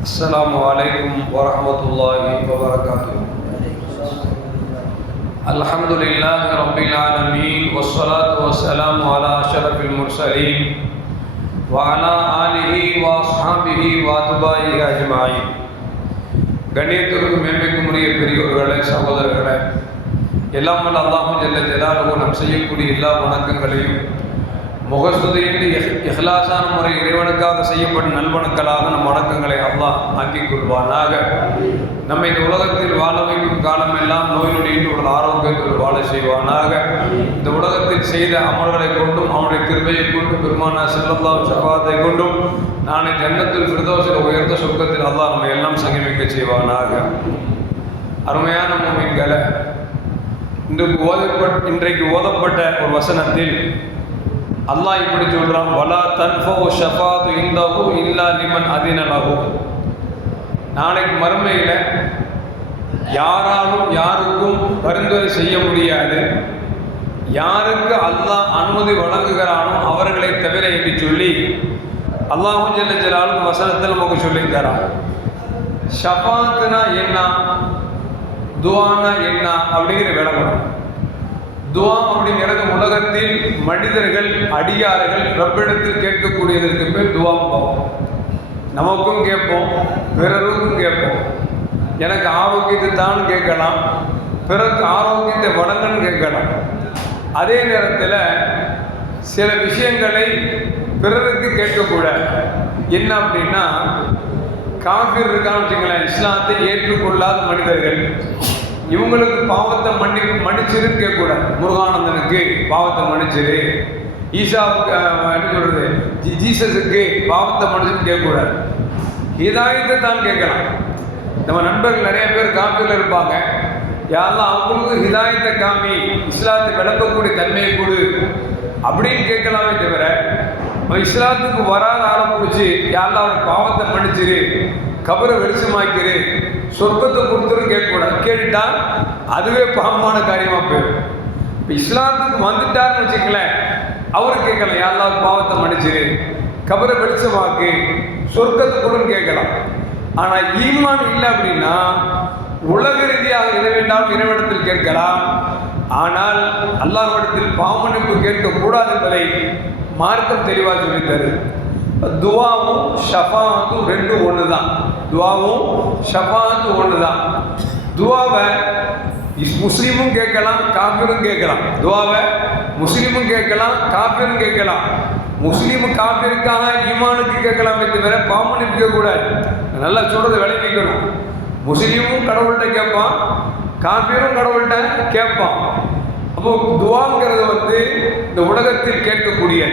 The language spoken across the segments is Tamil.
السلام عليكم ورحمة الله وبركاته الحمد لله رب العالمين والصلاة والسلام على أشرف المرسلين وعلى آله وأصحابه وأتباعه أجمعين கண்ணியத்திற்கும் மேன்மைக்கும் உரிய பெரியோர்களே சகோதரர்களே எல்லாம் வல்ல அல்லாஹு ஜல்ல ஜலாலுஹு நாம் செய்யக்கூடிய எல்லா வணக்கங்களையும் முகஸ்துதியின்றி இஹ்லாசான முறை இறைவனுக்காக செய்யப்படும் நல்வணக்களாக நம் வணக்கங்களை அல்லாஹ் ஆக்கிக் கொள்வானாக. நம்மை இந்த உலகத்தில் வாழ வைக்கும் காலமெல்லாம் நோய் நொடியின்றி உடல் ஆரோக்கியத்தில் வாழ செய்வானாக. இந்த உலகத்தில் செய்த அமல்களை கொண்டும் அவனுடைய கிருபையை கொண்டும் பெருமானா செல்லல்லா சபாத்தை கொண்டும் நானே ஜன்னத்தில் பிரதோஷில் உயர்ந்த சொர்க்கத்தில் அல்லாஹ் நம்ம எல்லாம் சங்கமிக்க செய்வானாக. அருமையான மூமின்களை இன்றைக்கு ஓதப்பட் இன்றைக்கு ஓதப்பட்ட ஒரு வசனத்தில் அல்லாஹ் இப்படி சொல்றான் வலா தன்ஃபோ ஷஃபாத்து இந்தஹு இல்லா லிமன் அதினலஹு நாளைக்கு மறுமையில் யாராலும் யாருக்கும் பரிந்துரை செய்ய முடியாது. யாருக்கு அல்லாஹ் அனுமதி வழங்குகிறானோ அவர்களை தவிர என்று சொல்லி அல்லாஹு ஜல்ல ஜலாலும் வசனத்தில் நமக்கு சொல்லியிருக்கிறான் தரான் ஷஃபாத்துனா என்ன? துவானா என்ன? அப்படிங்கிற விளம்பரம். துவா அப்படிங்கிறது உலகத்தில் மனிதர்கள் அடியார்கள் ரப்பிடத்தில் கேட்கக்கூடியதற்கு பேர் துவாம்போம் நமக்கும் கேட்போம் பிறருக்கும் கேட்போம். எனக்கு ஆரோக்கியத்தை தான் கேட்கலாம் பிறருக்கு ஆரோக்கியத்தை வழங்கன்னு கேட்கலாம். அதே நேரத்தில் சில விஷயங்களை பிறருக்கு கேட்கக்கூடாது என்ன அப்படின்னா காஃபிர் இருக்கான்னு வச்சுங்களேன் இஸ்லாத்தை ஏற்றுக்கொள்ளாத மனிதர்கள். இவங்களுக்கு பாவத்தை மன்னி மன்னிச்சிருன்னு கேட்கக்கூடாது முருகானந்தனுக்கு பாவத்தை மன்னிச்சிரு. ஈசாவுக்கு என்ன சொல்றது? ஜி- ஜீசஸுக்கு பாவத்தை மன்னிச்சுன்னு கேட்கக்கூடாது ஹிதாயத்தை தான் கேட்கலாம். நம்ம நண்பர்கள் நிறைய பேர் காப்பியில் இருப்பாங்க. யாரெல்லாம் அவங்களுக்கு ஹிதாயத்தை காமி இஸ்லாத்தை விளக்கக்கூடிய தன்மையை கொடு அப்படின்னு கேட்கலாமே தவிர இஸ்லாத்துக்கு வராத ஆளை பிடிச்சி யாரெல்லாம் அவன் பாவத்தை மன்னிச்சிரு கபரை வெளிச்சமாக்கிரு சொர்க்கத்தை கொடுத்துரு கேட்கக்கூடாது. கேட்டுட்டா அதுவே பாவமான காரியமாக போயிடும். இப்போ இஸ்லாத்துக்கு வந்துட்டாருன்னு வச்சுக்கலேன் அவர் கேட்கலாம் யாரெல்லாம் பாவத்தை மன்னிச்சிரு. கபரை வெளிச்சமாக்கு. சொர்க்கத்தை கொடுன்னு கேட்கலாம். ஆனால் ஈமான் இல்லை அப்படின்னா உலக ரீதியாக இறைவேண்டாம் இறைவனத்தில் கேட்கலாம். ஆனால் அல்லாஹ்விடத்தில் பாவமன்னிப்பு கேட்கக்கூடாது என்பதை மார்க்கம் தெளிவாக சொல்லித்தரு துவாவும் ஷஃபாவும் ரெண்டும் ஒன்று தான் துவாவும் ஷஃபாத்தும் ஒன்று தான் துவாவை இஸ் முஸ்லீமும் கேட்கலாம் காபிரும் கேட்கலாம். துவாவை முஸ்லீமும் கேட்கலாம் காபிரும் கேட்கலாம். முஸ்லீம் காபிருக்காக ஈமானுக்கு கேட்கலாமே தவிர பாமனுக்கு கேட்கக்கூடாது நல்லா சொல்றது விளைவிக்கணும் முஸ்லீமும் கடவுள்கிட்ட கேட்பான் காபிரும் கடவுள்கிட்ட கேட்பான். அப்போ துவாங்கிறது வந்து இந்த உலகத்தில் கேட்கக்கூடிய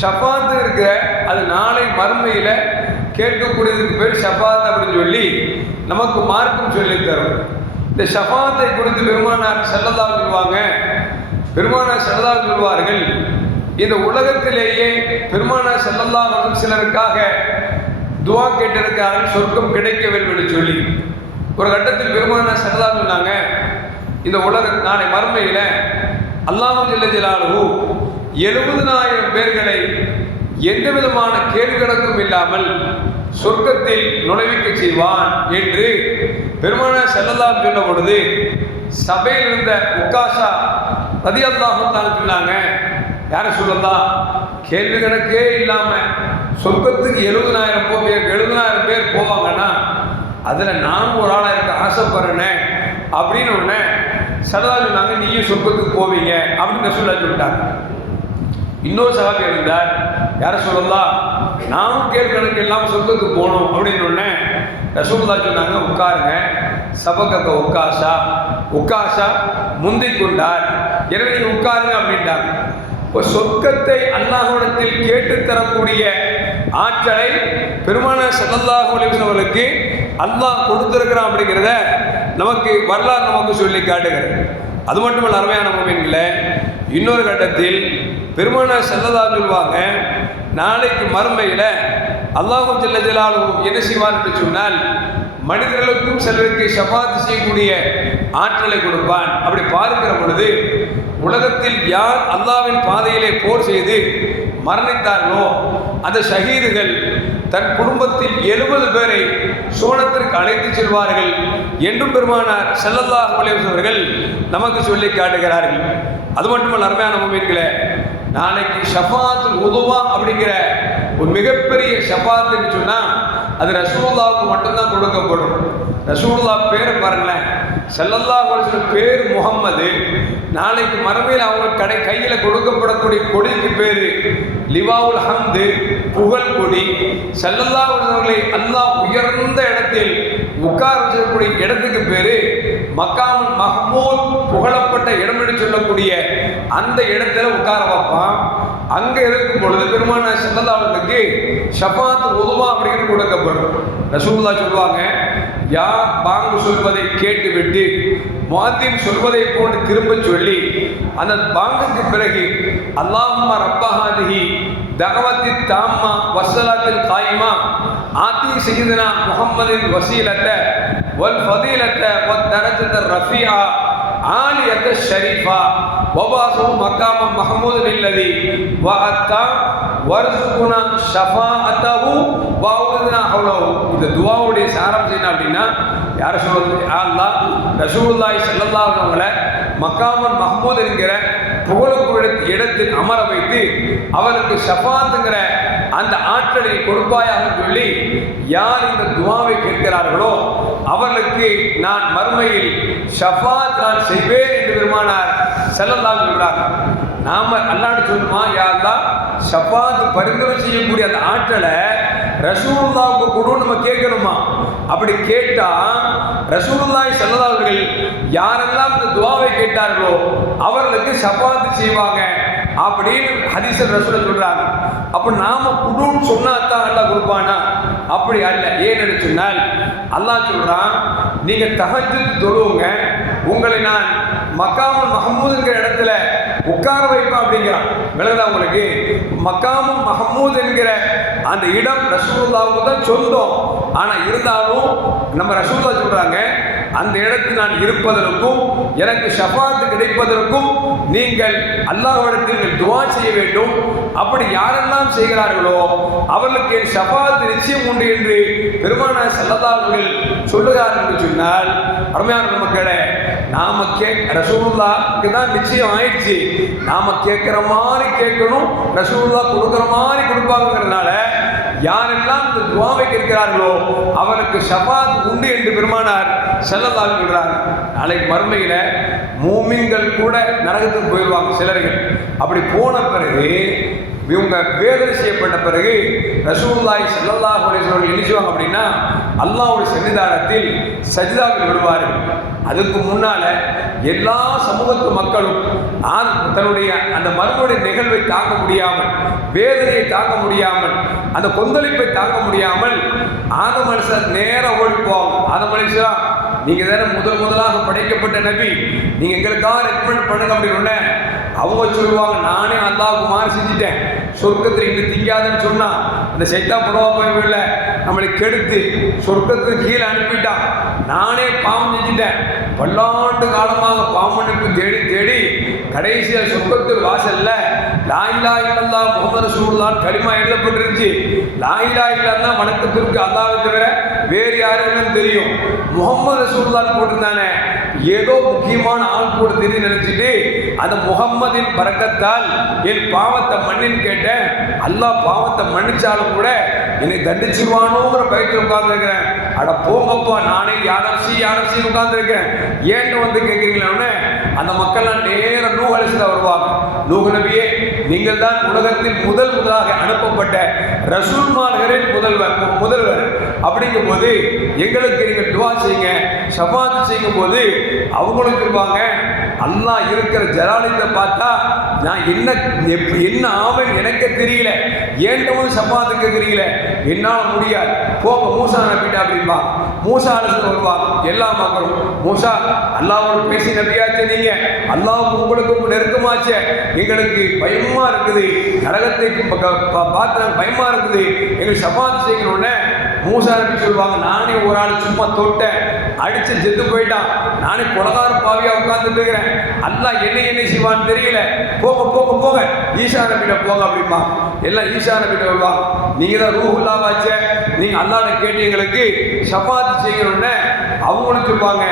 ஷபாத்து இருக்கிற அது நாளை மறுமையில் கேட்கக்கூடியதுக்கு பேர் ஷபாத் அப்படின்னு சொல்லி நமக்கு மார்க்கம் சொல்லி தரும். இந்த ஷபாத்தை குறித்து பெருமானார் செல்லதா சொல்லுவாங்க. பெருமானார் செல்லதா சொல்வார்கள் இந்த உலகத்திலேயே பெருமானார் செல்லல்லா வரும் சிலருக்காக துவா கேட்டிருக்கார்கள் சொர்க்கம் கிடைக்கவில்லை என்று சொல்லி. ஒரு கட்டத்தில் பெருமானார் செல்லதா சொன்னாங்க இந்த உலக நாளை மறுமையில் அல்லாஹு ஜல்ல ஜலாலுஹு எழுபதனாயிரம் பேர்களை எந்த விதமான கேள்வி கணக்கும் இல்லாமல் சொர்க்கத்தில் நுழைவிக்க செய்வான் என்று பெருமானார் செல்லலாம் சொன்ன பொழுது சபையில் இருந்த உக்காசா ரதி அல்லாஹான் சொன்னாங்க யார சொல்லலாம் கேள்வி கணக்கே இல்லாம சொர்க்கத்துக்கு எழுபதனாயிரம் பேர் எழுபதனாயிரம் பேர் போவாங்கன்னா அதுல நானும் ஒரு ஆளா இருக்க ஆசைப்படுறேனே அப்படின்னு உடனே சரதா சொன்னாங்க நீயும் சொர்க்கத்துக்கு போவீங்க அப்படின்னு சொல்ல சொல்லிட்டாங்க. இன்னொரு சகாபி இருந்தார் யார சொல்லலாம் நானும் கேட்கறதுக்கு எல்லாம் சொர்க்கத்துக்கு போகணும். அப்படின்னு உடனே ரசூல்லா சொன்னாங்க உட்காருங்க. சபகக்க உக்காசா உக்காசா முந்தி கொண்டார். எனவே நீங்க உட்காருங்க அப்படின்ட்டாங்க. இப்போ சொர்க்கத்தை அல்லாஹ்விடத்தில் கேட்டு தரக்கூடிய ஆற்றலை பெருமான சல்லல்லாஹு அலைஹி அவர்களுக்கு அல்லாஹ் கொடுத்துருக்கிறான் அப்படிங்கிறத நமக்கு வரலாறு நமக்கு சொல்லி காட்டுகிறது. அது மட்டுமல்ல அருமையான மூமின்களே இன்னொரு கட்டத்தில் பெருமானா செல்லதா சொல்லுவாங்க நாளைக்கு மறுமையில் அல்லாஹு செல்ல ஜலாலும் என்ன செய்வார் என்று சொன்னால் மனிதர்களுக்கும் சிலருக்கு சபாத்து செய்யக்கூடிய ஆற்றலை கொடுப்பான். அப்படி பார்க்கிற பொழுது உலகத்தில் யார் அல்லாவின் பாதையிலே போர் செய்து மரணித்தார்களோ அந்த ஷஹீதுகள் தன் குடும்பத்தில் எழுபது பேரை சோனத்திற்கு அழைத்து செல்வார்கள் என்றும் பெருமானார் ஸல்லல்லாஹு அலைஹி அவர்கள் நமக்கு சொல்லி காட்டுகிறார்கள். அது மட்டுமல்ல அருமையான மீன்களை நாளைக்கு ஷஃபாத்துல் உதுவா அப்படிங்கிற ஒரு மிகப்பெரிய ஷஃபாத்துன்னு சொன்னா அது ரசூல்லாவுக்கு மட்டும்தான் கொடுக்கப்படும். ரசூல்லா பேர் பாருங்களேன். செல்லல்லா பேர் முகம்மது நாளைக்கு மறுமையில் அவங்க கடை கையில் கொடுக்கப்படக்கூடிய கொடிக்கு பேர் லிவாவுல் ஹம்து புகழ் கொடி. செல்லல்லா அலைஹி அவர்களை அல்லாஹ் உயர்ந்த இடத்தில் உட்கார வச்சிருக்கக்கூடிய இடத்துக்கு பேர் மக்காம் மஹமூத் புகழப்பட்ட இடம் என்று சொல்லக்கூடிய அந்த இடத்துல உட்கார வைப்பான். அங்க இருக்கும் பொழுது பெருமான செல்லல்லாவுக்கு ஷபாத் உதுவா அப்படின்னு கொடுக்கப்படும். ரசூல்லா சொல்லுவாங்க யார் பாங்கு சொல்வதை கேட்டுவிட்டு மாத்தின் சொல்வதை போன்று திரும்ப சொல்லி அந்த பாங்குக்கு பிறகு அல்லாஹும்ம ரப்பஹாதிஹி தகவத்தி தாம்மா வசலாத்தில் காயிமா ஆத்தி செய்தனா முஹம்மதின் வசீலத்த வல் ஃபதீலத்த வத் தரஜத்த ரஃபியா ஆலியத்த ஷரீஃபா. வபாசு மக்காம மஹமூது இல்லதி வஅத்தா வர்சுகுனா ஷஃபாஅத்தஹு வஅவுதுனா ஹவுலஹு. இந்த துஆவுடைய சாரம் என்ன அப்படின்னா யார் சொல்றது? யா அல்லாஹ் ரசூலுல்லாஹி ஸல்லல்லாஹு அலைஹி வஸல்லம் மக்காமன் மஹமூத் என்கிற புகழுக்குரிய இடத்தில் அமர வைத்து அவருக்கு ஷஃபாத்துங்கிற அந்த ஆற்றலை கொடுப்பாயாக சொல்லி யார் இந்த துவாவை கேட்கிறார்களோ அவர்களுக்கு நான் மறுமையில் ஷஃபாத் நான் செய்வேன் என்று பெருமானார் செல்லலாம் சொல்றாங்க நாம அல்லாண்டு சொல்லுமா யா தான் ஷஃபாத் பரிந்துரை செய்யக்கூடிய அந்த ஆற்றலை ரசூலுல்லாவுக்கு கொடுன்னு நம்ம கேட்கணுமா? அப்படி கேட்டா ரசூலுல்லாய் ஸல்லல்லாஹு அவர்கள் யாரெல்லாம் இந்த துவாவை கேட்டார்களோ அவர்களுக்கு ஷஃபாத் செய்வாங்க. அப்படின்னு ஹரிசர் ரசூல சொல்றாங்க. அப்ப நாம குடுன்னு சொன்னா தான் அல்லா கொடுப்பானா? அப்படி அல்ல. ஏன்னு சொன்னால் அல்லாஹ் சொல்றான் நீங்க தஹஜ்ஜுத் தொழுவுங்க. உங்களை நான் மக்காமல் மஹமூதுங்கிற இடத்துல உட்கார வைப்பேன் அப்படிங்கிறான். விளங்குதா உங்களுக்கு? மக்காமும் மஹமூத் என்கிற அந்த இடம் ரசூல்லாவுக்கு தான் சொந்தம். ஆனா இருந்தாலும் நம்ம ரசூல்லா சொல்றாங்க அந்த இடத்தில் நான் இருப்பதற்கும் எனக்கு ஷபாத்து கிடைப்பதற்கும் நீங்கள் அல்லாஹ்விடத்தில் நீங்கள் துவா செய்ய வேண்டும். அப்படி யாரெல்லாம் செய்கிறார்களோ அவர்களுக்கு என் ஷபாத்து நிச்சயம் உண்டு என்று பெருமான செல்லதார்கள் சொல்லுகிறார் என்று சொன்னால் அருமையான மக்களே நாம கேக் ரசூல்லாக்கு தான் நிச்சயம் ஆயிடுச்சு. நாம கேட்குற மாதிரி கேட்கணும் ரசூல்லா கொடுக்குற மாதிரி கொடுப்பாங்கிறதுனால யாரெல்லாம் இந்த துவாவை கேட்கிறார்களோ அவருக்கு ஷபாத் உண்டு என்று பெருமானார் செல்லதாக சொல்றாங்க நாளைக்கு மறுமையில் மூமிங்கள் கூட நரகத்துக்கு போயிடுவாங்க சிலர்கள். அப்படி போன பிறகு இவங்க வேதனை செய்யப்பட்ட பிறகு ரசூல்லாய் செல்லல்லா அலைஹி வஸல்லம் எழுச்சுவாங்க அப்படின்னா அல்லாவுடைய சன்னிதானத்தில் சஜிதாவில் விடுவார்கள் அதுக்கு முன்னால் எல்லா சமூகத்து மக்களும் ஆ- தன்னுடைய அந்த மறுபடி நிகழ்வை தாங்க முடியாமல் வேதனையை தாங்க முடியாமல் அந்த கொந்தளிப்பை தாங்க முடியாமல் ஆத மனுஷன் நேரா ஓடி போவாங்க. ஆத நீங்கள் தானே முதல் முதலாக படைக்கப்பட்ட நபி. நீங்கள் எங்களுக்காக ரெக்கமெண்ட் பண்ணுங்க அப்படின்னு உடனே அவங்க சொல்லுவாங்க நானே அல்லாவுக்கு மாறி செஞ்சுட்டேன். சொர்க்கத்தில் இப்படி திங்காதுன்னு சொன்னால் அந்த சைத்தா புடவா போயில நம்மளை கெடுத்து சொர்க்கத்துக்கு கீழே அனுப்பிட்டான் நானே பாவம் செஞ்சுட்டேன். பல்லாண்டு காலமாக பாவமன்னிப்பு தேடி தேடி கடைசியாக சொர்க்கத்தில் வாசல்ல லாயிலா இல்லல்லா முகமது ரசூலுல்லாஹ் கலிமா எழுதப்பட்டிருந்துச்சு. லாயிலா இல்லன்னா வணக்கத்திற்கு அல்லாவை தவிர வேறு யாருன்னு தெரியும். முகமது ரசூலுல்லாஹ் போட்டிருந்தானே. ஏதோ முக்கியமான ஆள் கூட தெரியும் நினைச்சிட்டு அந்த முகம்மதின் பறக்கத்தால் என் பாவத்தை மண்ணின்னு கேட்டேன். அல்லாஹ் பாவத்தை மன்னிச்சாலும் கூட என்னை தண்டிச்சிருவானோங்கிற பயத்தில் உட்கார்ந்துருக்கிறேன். அட போங்கப்பா நானே யாரசி யாரசி உட்கார்ந்துருக்கேன் ஏன்னு வந்து கேட்குறீங்களே அந்த மக்கள்லாம் நேர நூகலிசில் வருவாங்க. நூக நபியே நீங்கள் தான் உலகத்தில் முதல் முதலாக அனுப்பப்பட்ட ரசூல்மார்களின் முதல்வர் முதல்வர். அப்படிங்கும் போது எங்களுக்கு நீங்கள் துவா செய்யுங்க ஷபாத்து செய்யும் போது அவங்களும் சொல்லுவாங்க அல்லா இருக்கிற ஜலாலயத்தை பார்த்தா நான் என்ன என்ன ஆவன் எனக்கு தெரியல. ஏண்டவும் சம்பாதிக்க தெரியல? என்னால் முடியாது. போக மூசா நம்பிட்டா அப்படின்பா மூசா அழைச்சிட்டு வருவார். எல்லா மக்களும் மூசா அல்லாவோட பேசி நம்பியாச்சு நீங்க. அல்லாவுக்கு உங்களுக்கும் நெருக்கமாச்சே. எங்களுக்கு பயமா இருக்குது. நரகத்தை பார்த்து பயமா இருக்குது. எங்களுக்கு சமாதி செய்யணும்னே மூசா நபி சொல்லுவாங்க நானே ஒரு ஆள் சும்மா தொட்டேன். அடிச்சு செத்து போயிட்டான். நானே கொலகார பாவியா உட்கார்ந்துட்டு இருக்கிறேன். அல்லா என்ன என்ன செய்வான்னு தெரியல. போக போக போக ஈசா நபியில போக அப்படிமா எல்லாம் ஈசா நபிட்ட வருவாங்க நீங்க தான் ரூஹுல்லா வாச்ச நீங்க அல்லாட கேட்டீங்களுக்கு ஷபாத் செய்யணும்னு அவங்களும் சொல்லுவாங்க.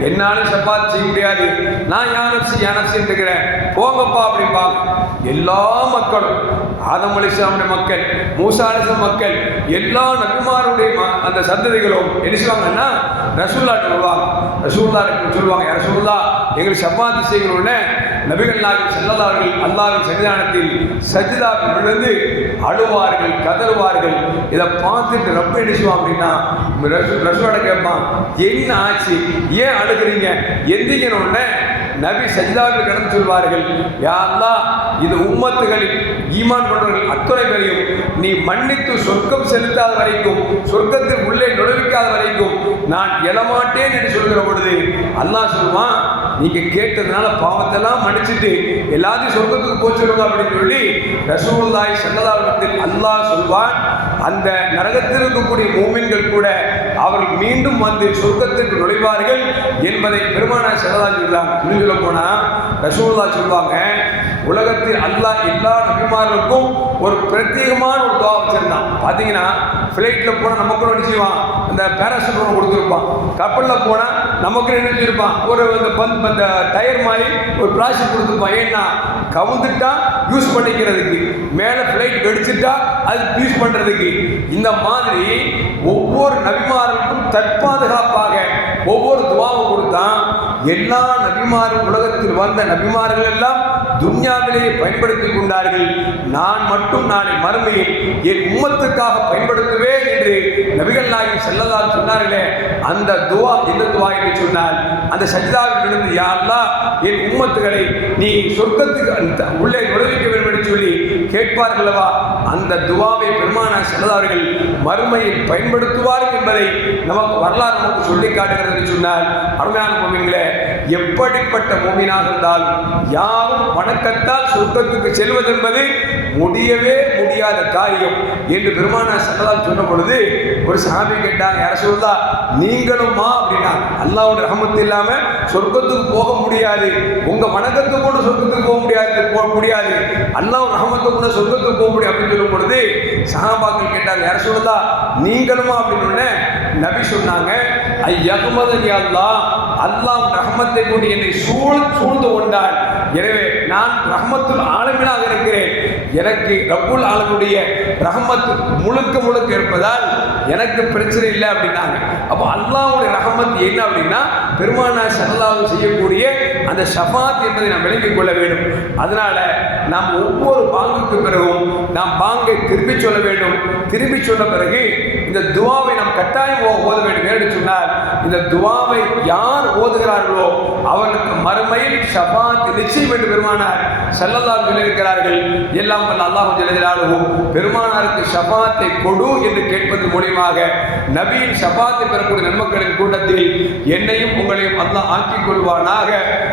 என்னாலும் ஷபாத் செய்ய முடியாது. நான் யானப்சி யானப்சி இருக்கிறேன். போங்கப்பா அப்படிம்பாங்க. எல்லா மக்களும் ஆதம் அலிஸ்லாமுடைய மக்கள் மூசா அலிஸ்லாம் மக்கள் எல்லா நபிமாருடைய ம- அந்த சந்ததிகளும் என்ன செய்வாங்கன்னா ரசூல்லா சொல்லுவாங்க ரசூல்லா சொல்லுவாங்க ரசூல்லா எங்களுக்கு சப்பாத்து செய்யணும்னு நபிகள் நாயகம் செல்லதார்கள் அல்லாவின் சன்னிதானத்தில் சஜிதா விழுந்து அழுவார்கள் கதறுவார்கள். இதை பார்த்துட்டு ரப்ப என்ன அப்படின்னா ரசூ- கேட்பான் என்ன ஆச்சு? ஏன் அழுகிறீங்க? எந்திக்கணும்னு நபி சஜிதாவில் கடந்து சொல்வார்கள் யாரா இது உம்மத்துகளில் ஈமான் கொண்டவர்கள் அத்துணை பேரையும் நீ மன்னித்து சொர்க்கம் செலுத்தாத வரைக்கும் சொர்க்கத்தில் உள்ளே நுழைவிக்காத வரைக்கும் நான் எழமாட்டேன் என்று சொல்கிற பொழுது அல்லாஹ் சொல்லுவான் நீங்கள் கேட்டதுனால பாவத்தெல்லாம் மன்னிச்சுட்டு எல்லாத்தையும் சொர்க்கத்துக்கு போச்சுடுங்க அப்படின்னு சொல்லி ரசூல்லாய் ஸல்லல்லாஹு அல்லாஹ் சொல்வான். அந்த நரகத்தில் இருக்கக்கூடிய மூமின்கள் கூட அவர்கள் மீண்டும் வந்து சொர்க்கத்திற்கு நுழைவார்கள் என்பதை பெருமான செல்லதா சொல்றாங்க இன்னும் சொல்ல போனா ரசூல்லா சொல்லுவாங்க உலகத்தில் அல்லாஹ் எல்லா நபிமார்களுக்கும் ஒரு பிரத்யேகமான ஒரு துவா வச்சிருந்தான். பார்த்தீங்கன்னா ஃப்ளைட்டில் போனால் நமக்கு என்ன செய்வான். அந்த பேராசூட் ஒன்று கொடுத்துருப்பான். கப்பலில் போனால் நமக்கு என்ன செஞ்சிருப்பான் ஒரு இந்த பந்த் அந்த டயர் மாதிரி ஒரு பிளாஸ்டிக் கொடுத்துருப்பான் ஏன்னா கவுந்துட்டா யூஸ் பண்ணிக்கிறதுக்கு மேலே ஃப்ளைட் வெடிச்சுட்டா அது யூஸ் பண்ணுறதுக்கு இந்த மாதிரி ஒவ்வொரு நபிமாருக்கும் தற்பாதுகாப்பாக ஒவ்வொரு துவாவும் கொடுத்தான் எல்லா நபிமாரும் உலகத்தில் வந்த நபிமார்கள் எல்லாம் துன்யாவிலே பயன்படுத்திக் கொண்டார்கள். நான் மட்டும் நாளை மறுமையில் என் உம்மத்துக்காக பயன்படுத்துவேன் என்று நபிகள் நாயகம் செல்லலாம் சொன்னார்களே அந்த துவா எந்த துவா என்று சொன்னால் அந்த சஜிதாவில் இருந்து யாரெல்லாம் என் உம்மத்துகளை நீ சொர்க்கத்துக்கு உள்ளே நுழைவிக்க வேண்டும் என்று சொல்லி கேட்பார்களவா அந்த துவாவை பெருமானா செல்லதார்கள் மறுமையில் பயன்படுத்துவார்கள் என்பதை நமக்கு வரலாறு நமக்கு சொல்லி காட்டுகிறது என்று சொன்னால் அருமையான மூமின்களே எப்படிப்பட்ட மூமினாக இருந்தாலும் யாரும் வணக்கத்தால் சொர்க்கத்துக்கு செல்வதென்பது முடியவே முடியாத காரியம் என்று பெருமானா செல்லதால் சொன்ன பொழுது ஒரு சாமி கேட்டாங்க யார சொல்லா நீங்களுமா அப்படின்னா அல்லாவோட ரகமத்து இல்லாம சொர்க்கத்துக்கு போக முடியாது. உங்க வணக்கத்து கூட சொர்க்கத்துக்கு போக முடியாது போக முடியாது. அல்லாஹ் ரகமத்து கூட சொர்க்கத்துக்கு போக முடியும் அப்படின்னு சொல்லும் பொழுது சஹாபாக்கள் கேட்டாங்க யார சொல்லா நீங்களுமா அப்படின்னு நபி சொன்னாங்க ஐயகுமது அல்லாஹ் அல்லாஹ் ரஹமத்தை கொண்டு என்னை சூழ் சூழ்ந்து கொண்டான். எனவே நான் ரஹமத்துல் ஆளுமையாக இருக்கிறேன். எனக்கு ரப்புல் ஆளுடைய ரஹமத்து முழுக்க முழுக்க இருப்பதால் எனக்கு பிரச்சனை இல்லை அப்படின்னாங்க. அப்போ அல்லாஹ்வுடைய ரஹமத் என்ன அப்படின்னா பெருமானா சல்லாஹ் செய்யக்கூடிய அந்த ஷஃபாத் என்பதை நாம் விளங்கிக் கொள்ள வேண்டும். அதனால நாம் ஒவ்வொரு பாங்குக்கு பிறகும் நாம் பாங்கை திருப்பி சொல்ல வேண்டும். திருப்பி சொன்ன பிறகு இந்த துவாவை நாம் கட்டாயம் ஓத வேண்டும். என்று சொன்னால் இந்த துவாவை யார் ஓதுகிறார்களோ அவர்களுக்கு மறுமையில் ஷபாத் நிச்சயம் என்று பெருமானார் செல்லலாம் சொல்லியிருக்கிறார்கள் எல்லாம் வல்ல அல்லாஹ் ஜெலஜலாலுவும் பெருமானாருக்கு ஷபாத்தை கொடு என்று கேட்பது மூலியமாக நபியின் ஷபாத்தை பெறக்கூடிய நன்மக்களின் கூட்டத்தில் என்னையும் உங்களையும் அல்லாஹ் ஆக்கிக் கொள்வானாக.